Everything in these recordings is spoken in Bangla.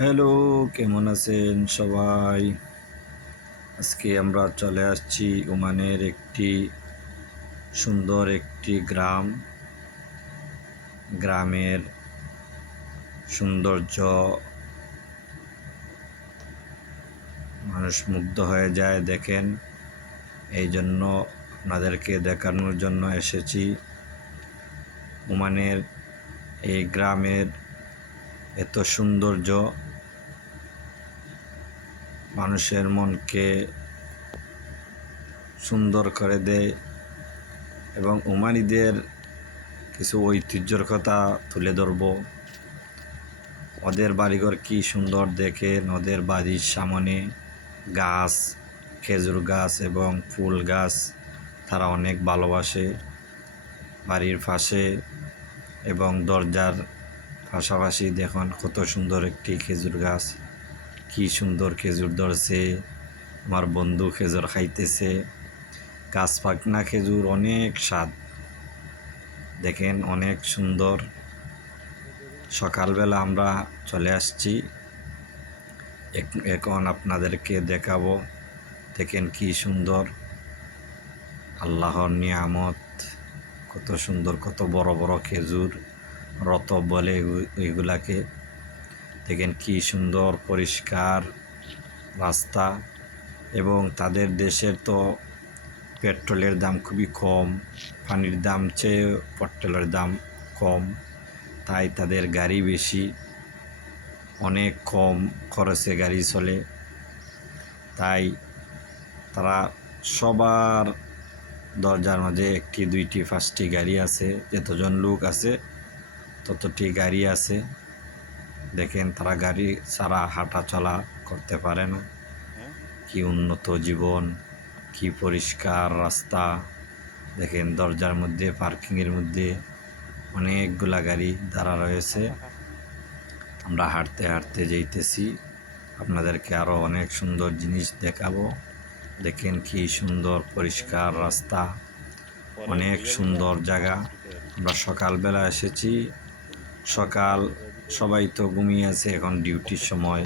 হ্যালো, কেমন আছেন সবাই? আজকে আমরা চলে আসছি ওমানের একটি সুন্দর একটি গ্রামের সৌন্দর্য মানুষ মুগ্ধ হয়ে যায় দেখেন। এই জন্য আপনাদেরকে দেখানোর জন্য এসেছি ওমানের এই গ্রামের এত সৌন্দর্য মানুষের মনকে সুন্দর করে দেয় এবং ওমানিদের কিছু ঐতিহ্যর কথা তুলে ধরব। ওদের বাড়িঘর কি সুন্দর দেখেন, ওদের বাড়ির সামনে গাছ, খেজুর গাছ এবং ফুল গাছ তারা অনেক ভালোবাসে। বাড়ির পাশে এবং দরজার পাশাপাশি দেখুন কত সুন্দর একটি খেজুর গাছ, কি সুন্দর খেজুর ধরছে। আমার বন্ধু খেজুর খাইতেছে, গাছ পাকনা খেজুর, অনেক স্বাদ দেখেন, অনেক সুন্দর। সকালবেলা আমরা চলে আসছি, এখন আপনাদেরকে দেখাবো। দেখেন কি সুন্দর আল্লাহর নিয়ামত, কত সুন্দর, কত বড় বড় খেজুর, রতব বলে এগুলাকে। দেখেন কি সুন্দর পরিষ্কার রাস্তা, এবং তাদের দেশের তো পেট্রোলের দাম খুবই কম, পানির দাম চেয়ে পেট্রোলের দাম কম, তাই তাদের গাড়ি বেশি, অনেক কম খরচে গাড়ি চলে। তাই তারা সবার দরজার মাঝে একটি, দুইটি, 5টি গাড়ি আছে। যতজন লোক আছে ততটি গাড়ি আছে। দেখেন তারা গাড়ি ছাড়া হাঁটা চলা করতে পারে না। কি উন্নত জীবন, কি পরিষ্কার রাস্তা। দেখেন দরজার মধ্যে, পার্কিংয়ের মধ্যে অনেকগুলা গাড়ি দাঁড়া রয়েছে। আমরা হাঁটতে হাঁটতে যাইতেছি, আপনাদেরকে আরও অনেক সুন্দর জিনিস দেখাবো। দেখেন কি সুন্দর পরিষ্কার রাস্তা, অনেক সুন্দর জায়গা। আমরা সকালবেলা এসেছি, সকাল সবাই তো ঘুমিয়ে আছে, এখন ডিউটির সময়,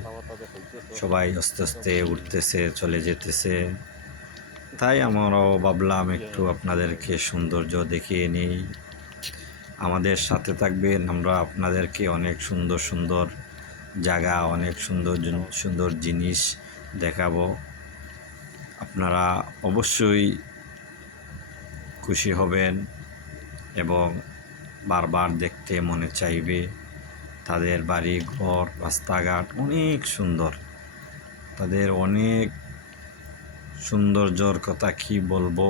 সবাই আস্তে আস্তে উঠতেছে, চলে যেতেছে। তাই আমারও ভাবলাম একটু আপনাদেরকে সৌন্দর্য দেখিয়ে নিই। আমাদের সাথে থাকবেন, আমরা আপনাদেরকে অনেক সুন্দর সুন্দর জায়গা, অনেক সুন্দর সুন্দর জিনিস দেখাবো। আপনারা অবশ্যই খুশি হবেন এবং বারবার দেখতে মনে চাইবে। তাদের বাড়ি ঘর, রাস্তাঘাট অনেক সুন্দর, তাদের অনেক সৌন্দর্যর কথা কি বলবো,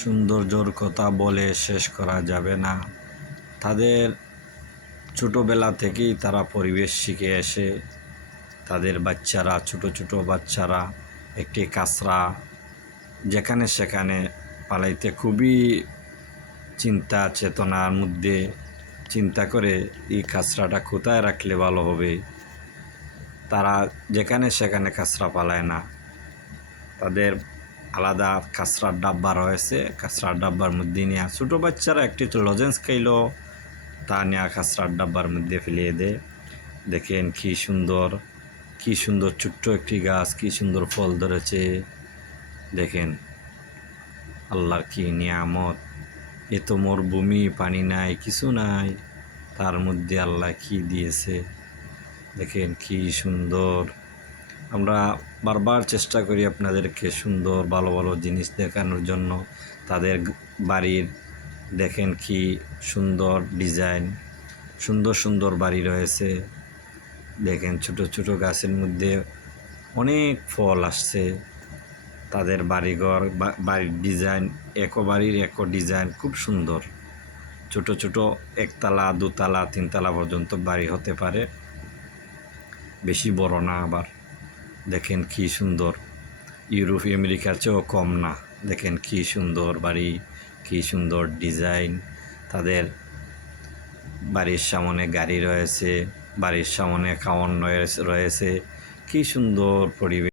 সৌন্দর্যর কথা বলে শেষ করা যাবে না। তাদের ছোটোবেলা থেকেই তারা পরিবেশ শিখে এসে, তাদের বাচ্চারা, ছোট ছোট বাচ্চারা একটি কাঁচরা যেখানে সেখানে পালাইতে খুবই চিন্তা চেতনার মধ্যে চিন্তা করে এই কাঁচরাটা কোথায় রাখলে ভালো হবে। তারা যেখানে সেখানে কাঁচরা পালায় না, তাদের আলাদা কাঁচরার ডাব্বা রয়েছে। কাঁচরার ডাব্বার মধ্যে নিয়ে ছোটো বাচ্চারা একটি লজেন্স খাইলো, তা নিয়ে কাঁচরার ডাব্বার মধ্যে ফেলিয়ে দেয়। দেখেন কি সুন্দর, কি সুন্দর ছোট্ট একটি গাছ, কি সুন্দর ফল ধরেছে। দেখেন আল্লাহর কি নিয়ামত, এ তো মরুভূমি, পানি নাই, কিছু নাই, তার মধ্যে আল্লাহ কি দিয়েছে। দেখেন কি সুন্দর। আমরা বারবার চেষ্টা করি আপনাদেরকে সুন্দর ভালো ভালো জিনিস দেখানোর জন্য। তাদের বাড়ির দেখেন কি সুন্দর ডিজাইন, সুন্দর সুন্দর বাড়ি রয়েছে। দেখেন ছোট ছোট গাছের মধ্যে অনেক ফল আসছে। তাদের বাড়িঘর, বাড়ির ডিজাইন, একো বাড়ির একো ডিজাইন, খুব সুন্দর। ছোট ছোট একতলা, দুতলা, তিনতলা পর্যন্ত বাড়ি হতে পারে, বেশি বড় না আবার। দেখেন কি সুন্দর, ইউরোপ আমেরিকার চেয়েও কম না। দেখেন কি সুন্দর বাড়ি, কি সুন্দর ডিজাইন। তাদের বাড়ির সামনে গাড়ি রয়েছে, বাড়ির সামনে খাওয়ান রয়েছে, কি সুন্দর পরিবেশ।